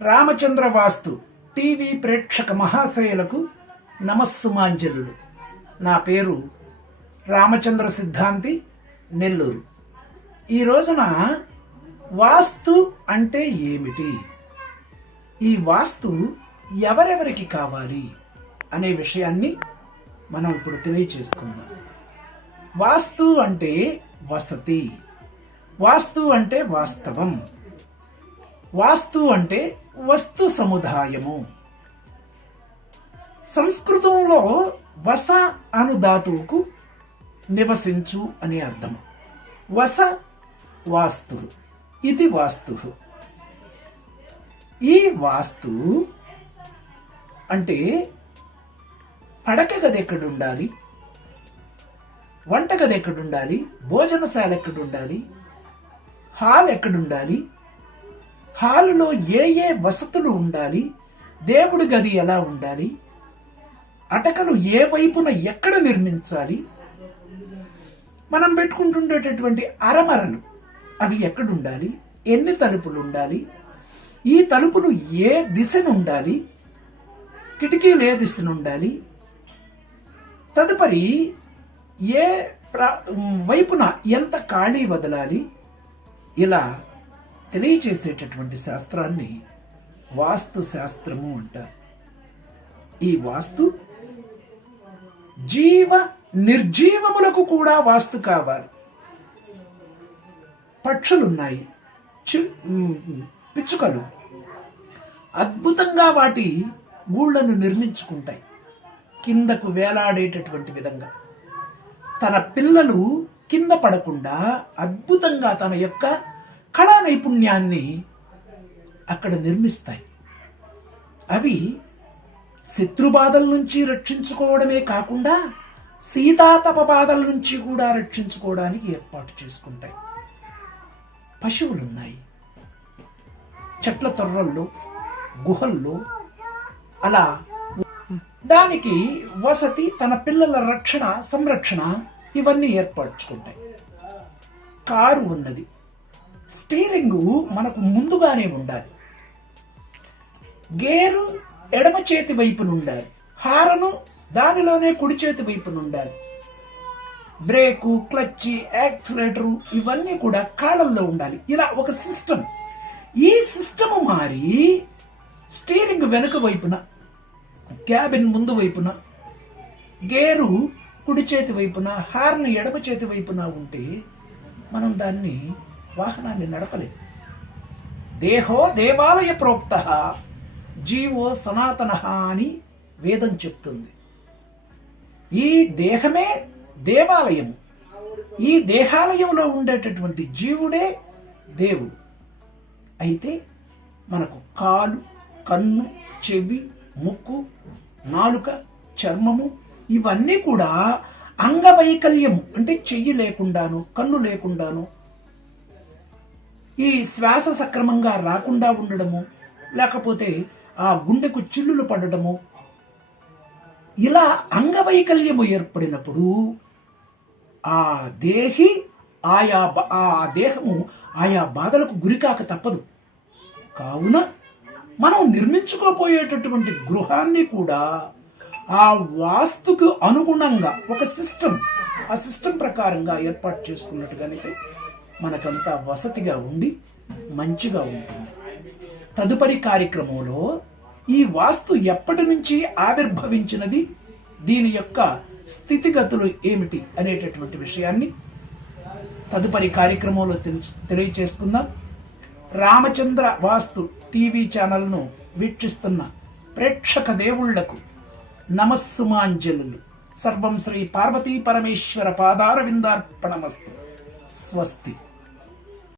రామచంద్ర వాస్తు TV ప్రేక్షక మహాశయులకు నమస్సుమాంజలు. నా పేరు రామచంద్ర సిద్ధాంతి, నెల్లూరు. ఈ రోజున వాస్తు అంటే ఏమిటి, ఈ వాస్తు ఎవరెవరికి కావాలి అనే విషయాన్ని మనం ఇప్పుడు తెలియచేసుకుందాం. వాస్తు అంటే వసతి, వాస్తు అంటే వాస్తవం, వాస్తు అంటే వస్తు సముదాయము. సంస్కృతంలో వస అను ధాతువుకు నివసించు అని అర్థం. వస వాస్తు, ఇది వాస్తు. ఈ వాస్తు అంటే పడక గది ఎక్కడుండాలి, వంటగది ఎక్కడుండాలి, భోజనశాల ఎక్కడుండాలి, హాల్ ఎక్కడుండాలి, హాలులో ఏ ఏ వసతులు ఉండాలి, దేవుడి గది ఎలా ఉండాలి, అటకలు ఏ వైపున ఎక్కడ నిర్మించాలి, మనం పెట్టుకుంటుండేటటువంటి అరమరలు అవి ఎక్కడుండాలి, ఎన్ని తలుపులు ఉండాలి, ఈ తలుపులు ఏ దిశను ఉండాలి, కిటికీలు ఏ దిశను ఉండాలి, తదుపరి ఏ వైపున ఎంత ఖాళీ వదలాలి, ఇలా తెలియచేసేటటువంటి శాస్త్రాన్ని వాస్తు శాస్త్రము అంటారు. ఈ వాస్తు జీవ నిర్జీవములకు కూడా వాస్తు కావాలి. పక్షులున్నాయి, పిచ్చుకలు అద్భుతంగా వాటి గూళ్లను నిర్మించుకుంటాయి, కిందకు వేలాడేటటువంటి విధంగా. తన పిల్లలు కింద పడకుండా అద్భుతంగా తన యొక్క కళా నైపుణ్యాన్ని అక్కడ నిర్మిస్తాయి. అవి శత్రుబాధల నుంచి రక్షించుకోవడమే కాకుండా శీతాతప బాధల నుంచి కూడా రక్షించుకోవడానికి ఏర్పాటు చేసుకుంటాయి. పశువులున్నాయి, చెట్ల తొర్రల్లో, గుహల్లో, అలా దానికి వసతి, తన పిల్లల రక్షణ, సంరక్షణ ఇవన్నీ ఏర్పరచుకుంటాయి. కారు ఉన్నది, స్టీరింగు మనకు ముందుగానే ఉండాలి, గేరు ఎడమ చేతి వైపున ఉండాలి, హారను దానిలోనే కుడి చేతి వైపున ఉండాలి, బ్రేకు, క్లచ్, యాక్సిలేటరు ఇవన్నీ కూడా కాళ్ళల్లో ఉండాలి. ఇలా ఒక సిస్టమ్. ఈ సిస్టమ్ మారి స్టీరింగ్ వెనుక వైపున, క్యాబిన్ ముందు వైపున, గేరు కుడి చేతి వైపున, హార్న్ ఎడమ చేతి వైపున ఉంటే మనం దాన్ని వాహనాన్ని నడపలేదు. దేహో దేవాలయ ప్రోక్త జీవో సనాతన అని వేదం చెప్తుంది. ఈ దేహమే దేవాలయం, ఈ దేహాలయంలో ఉండేటటువంటి జీవుడే దేవుడు. అయితే మనకు కాలు, కన్ను, చెవి, ముక్కు, నాలుక, చర్మము ఇవన్నీ కూడా అంగవైకల్యము, అంటే చెయ్యి లేకుండాను, కన్ను లేకుండాను, ఈ శ్వాస సక్రమంగా రాకుండా ఉండడము, లేకపోతే ఆ గుండెకు చిల్లులు పడడము, ఇలా అంగవైకల్యము ఏర్పడినప్పుడు ఆ దేహి ఆ దేహము ఆయా బాధలకు గురికాక తప్పదు. కావున మనం నిర్మించుకోపోయేటటువంటి గృహాన్ని కూడా ఆ వాస్తుకు అనుగుణంగా ఒక సిస్టమ్, ఆ సిస్టమ్ ప్రకారంగా ఏర్పాటు చేసుకున్నట్టుగానైతే మనకంతా వసతిగా ఉండి మంచిగా ఉంటుంది. తదుపరి కార్యక్రమంలో ఈ వాస్తు ఎప్పటి నుంచి ఆవిర్భవించినది, దీని యొక్క స్థితిగతులు ఏమిటి అనేటటువంటి విషయాన్ని తదుపరి కార్యక్రమంలో తెలియచేసుకుందాం. రామచంద్ర వాస్తు టీవీ ఛానల్ను వీక్షిస్తున్న ప్రేక్షక దేవుళ్లకు నమస్సుమాంజలు. సర్వం శ్రీ పార్వతీ పరమేశ్వర పాదారవిందార్పణమస్తు. స్వస్తి.